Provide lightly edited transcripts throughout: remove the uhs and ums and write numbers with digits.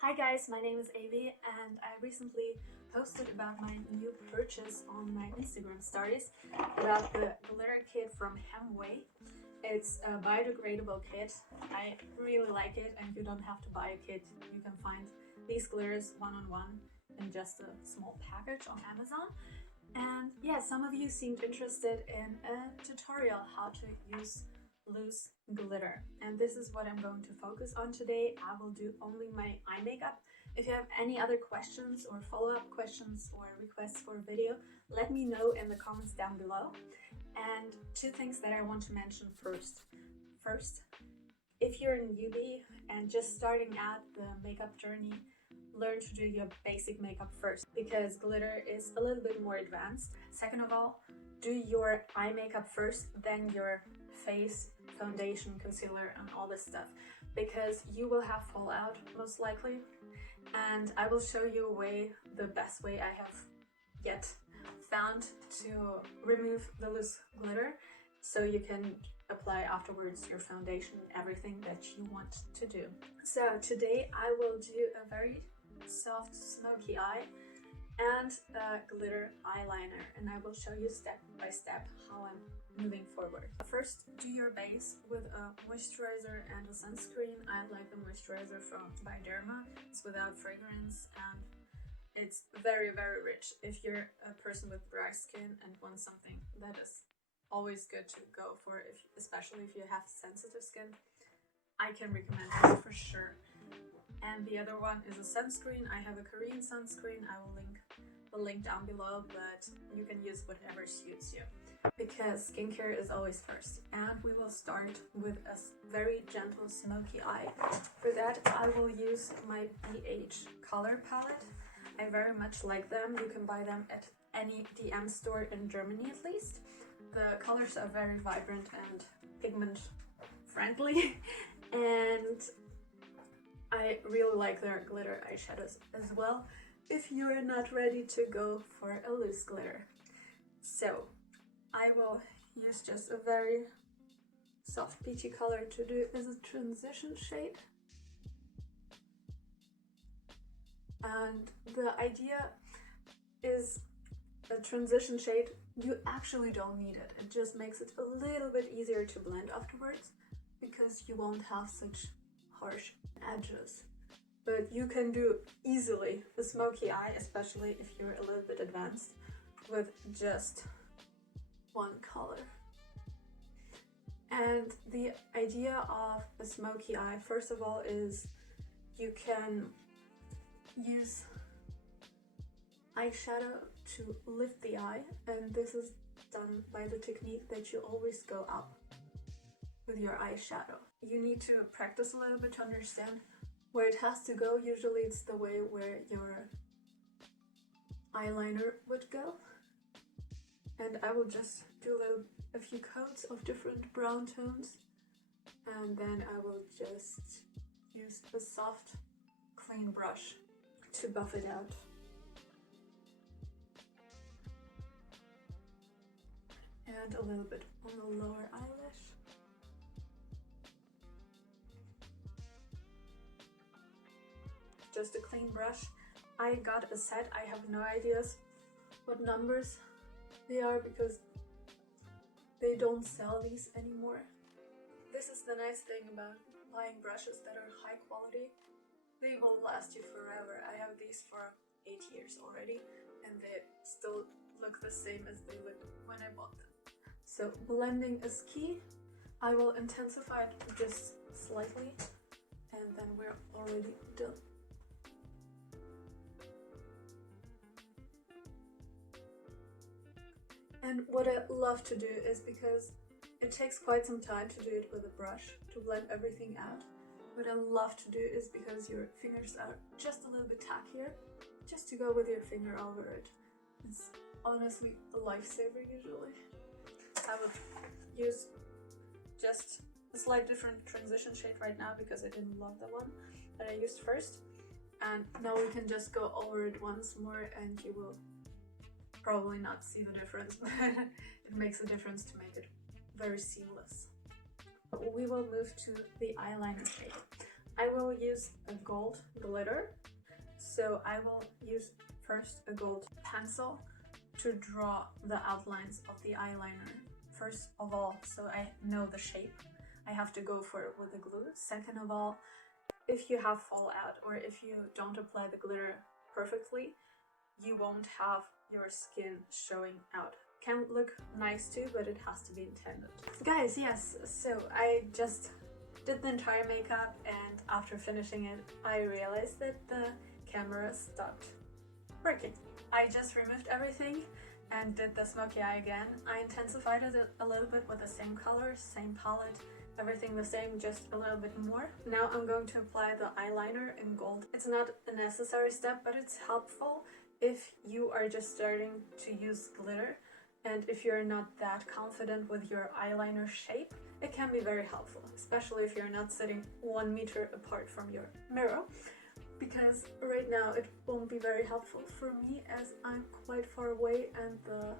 Hi guys, my name is Ayvee and I recently posted about my new purchase on my Instagram stories about the glitter kit from Hemway. It's a biodegradable kit. I really like it, and you don't have to buy a kit. You can find these glitters one-on-one in just a small package on Amazon. And yeah, some of you seemed interested in a tutorial how to use loose glitter, and this is what I'm going to focus on today. I will do only my eye makeup. If you have any other questions or follow-up questions or requests for a video, let me know in the comments down below. And two things that I want to mention first. If you're a newbie and just starting out the makeup journey, learn to do your basic makeup first, because glitter is a little bit more advanced. Second of all, do your eye makeup first, then your face, foundation, concealer, and all this stuff, because you will have fallout most likely. And I will show you the best way I have yet found to remove the loose glitter, so you can apply afterwards your foundation, everything that you want to do. So today I will do a very soft smoky eye and a glitter eyeliner, and I will show you step by step how I'm moving forward. First, do your base with a moisturizer and a sunscreen. I like the moisturizer from Derma. It's without fragrance and it's very, very rich. If you're a person with dry skin and want something that is always good to go for, especially if you have sensitive skin, I can recommend this for sure. And the other one is a sunscreen. I have a Korean sunscreen. I will link the link down below, but you can use whatever suits you, because skincare is always first. And we will start with a very gentle smoky eye. For that, I will use my BH color palette. I very much like them. You can buy them at any DM store in Germany at least. The colors are very vibrant and pigment friendly and I really like their glitter eyeshadows as well, if you are not ready to go for a loose glitter. So I will use just a very soft peachy color to do as a transition shade. And the idea is a transition shade, you actually don't need it. It just makes it a little bit easier to blend afterwards, because you won't have such harsh edges. But you can do easily a smoky eye, especially if you're a little bit advanced, with just one color. And the idea of a smoky eye, first of all, is you can use eyeshadow to lift the eye, and this is done by the technique that you always go up with your eyeshadow. You need to practice a little bit to understand where it has to go. Usually it's the way where your eyeliner would go. And I will just do a few coats of different brown tones, and then I will just use a soft, clean brush to buff it out. And a little bit on the lower eyelash. Just a clean brush. I got a set. I have no ideas what numbers they are, because they don't sell these anymore. This is the nice thing about buying brushes that are high quality. They will last you forever. I have these for 8 years already, and they still look the same as they looked when I bought them. So blending is key. I will intensify it just slightly, and then we're already done. And what I love to do is, because it takes quite some time to do it with a brush, to blend everything out. What I love to do is, because your fingers are just a little bit tackier, just to go with your finger over it. It's honestly a lifesaver usually. I would use just a slight different transition shade right now, because I didn't love the one that I used first. And now we can just go over it once more, and you will probably not see the difference, but it makes a difference to make it very seamless. We will move to the eyeliner shade. I will use a gold glitter. So I will use first a gold pencil to draw the outlines of the eyeliner. First of all, so I know the shape, I have to go for it with the glue. Second of all, if you have fallout or if you don't apply the glitter perfectly, you won't have your skin showing out. Can look nice too, but it has to be intended. Guys, yes, so I just did the entire makeup, and after finishing it, I realized that the camera stopped working. I just removed everything and did the smoky eye again. I intensified it a little bit with the same color, same palette, everything the same, just a little bit more. Now I'm going to apply the eyeliner in gold. It's not a necessary step, but it's helpful if you are just starting to use glitter, and if you're not that confident with your eyeliner shape, it can be very helpful, especially if you're not sitting 1 meter apart from your mirror, because right now it won't be very helpful for me as I'm quite far away and the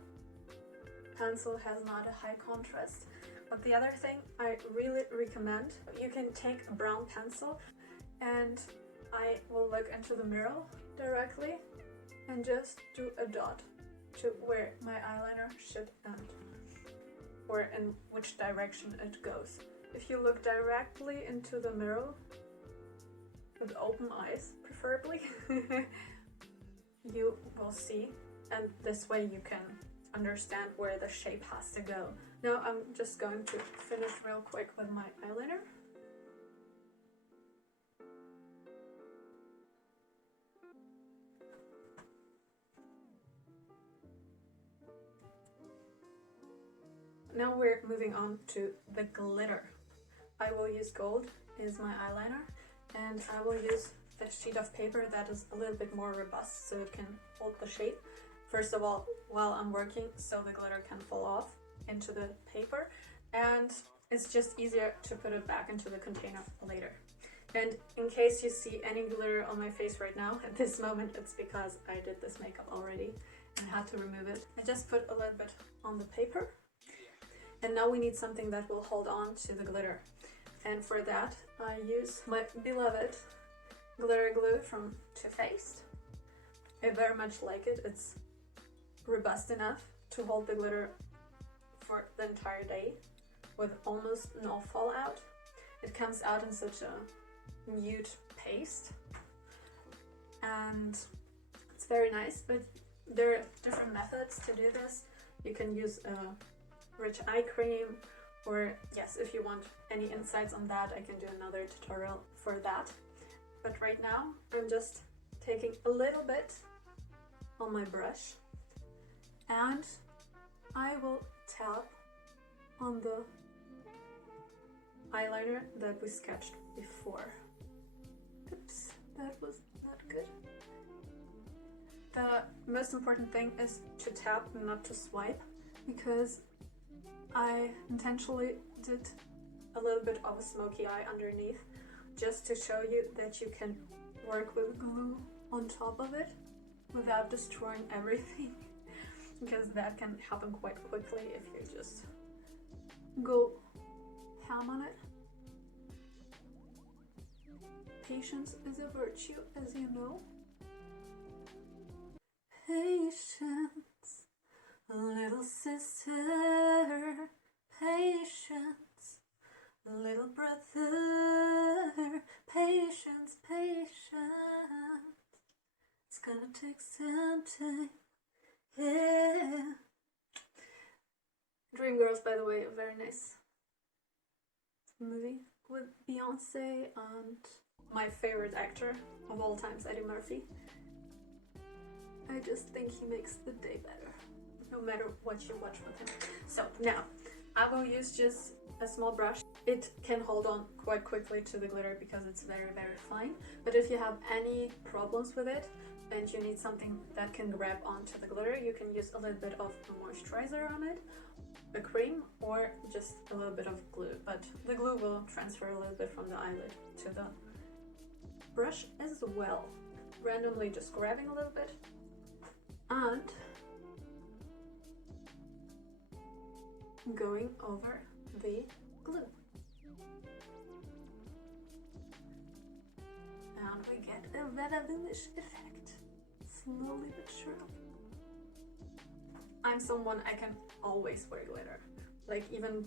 pencil has not a high contrast. But the other thing I really recommend, you can take a brown pencil, and I will look into the mirror directly and just do a dot to where my eyeliner should end, or in which direction it goes. If you look directly into the mirror, with open eyes preferably, you will see, and this way you can understand where the shape has to go. Now I'm just going to finish real quick with my eyeliner. Now we're moving on to the glitter. I will use gold as my eyeliner, and I will use a sheet of paper that is a little bit more robust so it can hold the shape. First of all, while I'm working, so the glitter can fall off into the paper, and it's just easier to put it back into the container later. And in case you see any glitter on my face right now, at this moment, it's because I did this makeup already and I had to remove it. I just put a little bit on the paper, and now we need something that will hold on to the glitter. And for that, I use my beloved glitter glue from Too Faced. I very much like it. It's robust enough to hold the glitter for the entire day with almost no fallout. It comes out in such a nude paste, and it's very nice, but there are different methods to do this. You can use a rich eye cream, or yes, if you want any insights on that, I can do another tutorial for that. But right now, I'm just taking a little bit on my brush, and I will tap on the eyeliner that we sketched before. Oops, that was not good. The most important thing is to tap and not to swipe, because I intentionally did a little bit of a smoky eye underneath, just to show you that you can work with glue on top of it without destroying everything, because that can happen quite quickly if you just go ham on it. Patience is a virtue, as you know. Patience, little sister, patience, little brother, patience, patience. It's gonna take some time, yeah. Dreamgirls, by the way, a very nice movie with Beyonce and my favorite actor of all times, Eddie Murphy. I just think he makes the day better, no matter what you watch with him. So now, I will use just a small brush. It can hold on quite quickly to the glitter because it's very, very fine. But if you have any problems with it and you need something that can grab onto the glitter, you can use a little bit of moisturizer on it, a cream, or just a little bit of glue. But the glue will transfer a little bit from the eyelid to the brush as well. Randomly just grabbing a little bit and going over the glue. we get a Vavaluish effect, slowly but surely. I'm someone I can always wear glitter, like even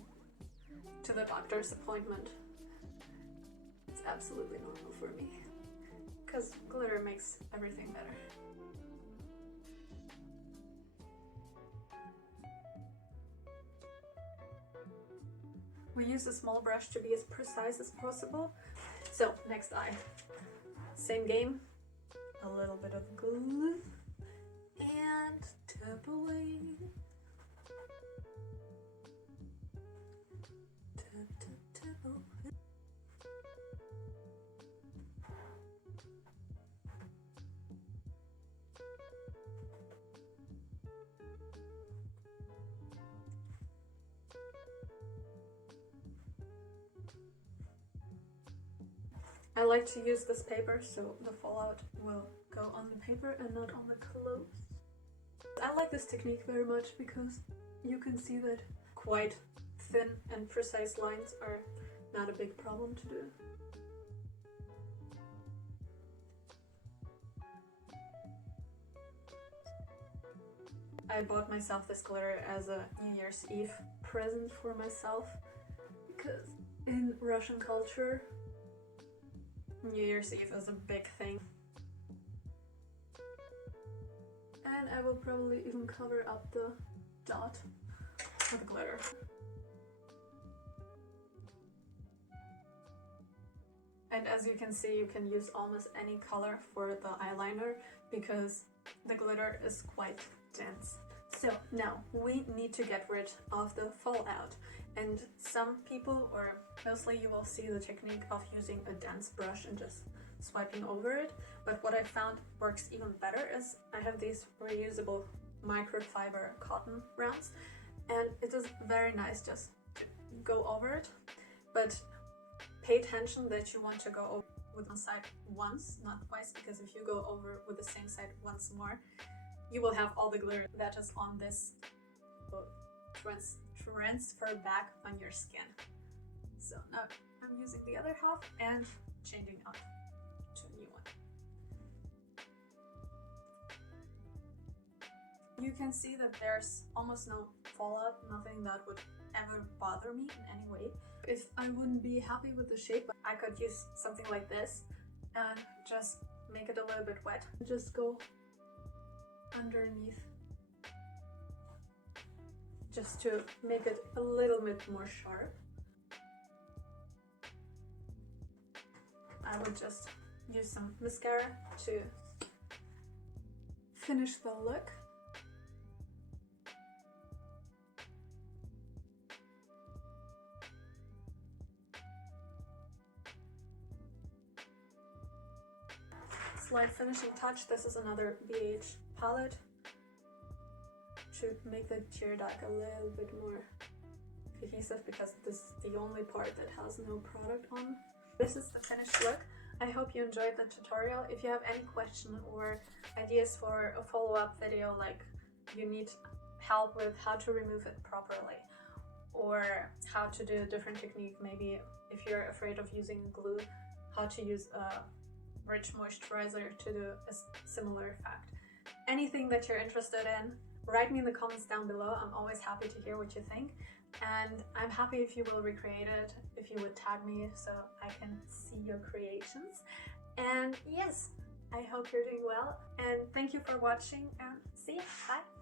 to the doctor's appointment. It's absolutely normal for me, because glitter makes everything better. We use a small brush to be as precise as possible. So, next eye. Same game. A little bit of glue. And tap away. Tap, tap, tap away. I like to use this paper so the fallout will go on the paper and not on the clothes. I like this technique very much because you can see that quite thin and precise lines are not a big problem to do. I bought myself this glitter as a New Year's Eve present for myself because in Russian culture, New Year's Eve is a big thing. And I will probably even cover up the dot with glitter. And as you can see, you can use almost any color for the eyeliner because the glitter is quite dense. So now we need to get rid of the fallout. And some people, or mostly, you will see the technique of using a dense brush and just swiping over it. But what I found works even better is I have these reusable microfiber cotton rounds, and it is very nice just to go over it. But pay attention that you want to go over with one side once, not twice, because if you go over with the same side once more, you will have all the glitter that is on this transfer back on your skin. So now I'm using the other half and changing out to a new one. You can see that there's almost no fallout, nothing that would ever bother me in any way. If I wouldn't be happy with the shape, I could use something like this and just make it a little bit wet. Just go underneath, just to make it a little bit more sharp. I would just use some mascara to finish the look. Slight finishing touch. This is another BH palette to make the tear duct a little bit more cohesive because this is the only part that has no product on. This is the finished look. I hope you enjoyed the tutorial. If you have any question or ideas for a follow-up video, like you need help with how to remove it properly or how to do a different technique, maybe if you're afraid of using glue, how to use a rich moisturizer to do a similar effect. Anything that you're interested in, write me in the comments down below. I'm always happy to hear what you think, and I'm happy if you will recreate it, if you would tag me so I can see your creations. And yes, I hope you're doing well, and thank you for watching, and see you, bye!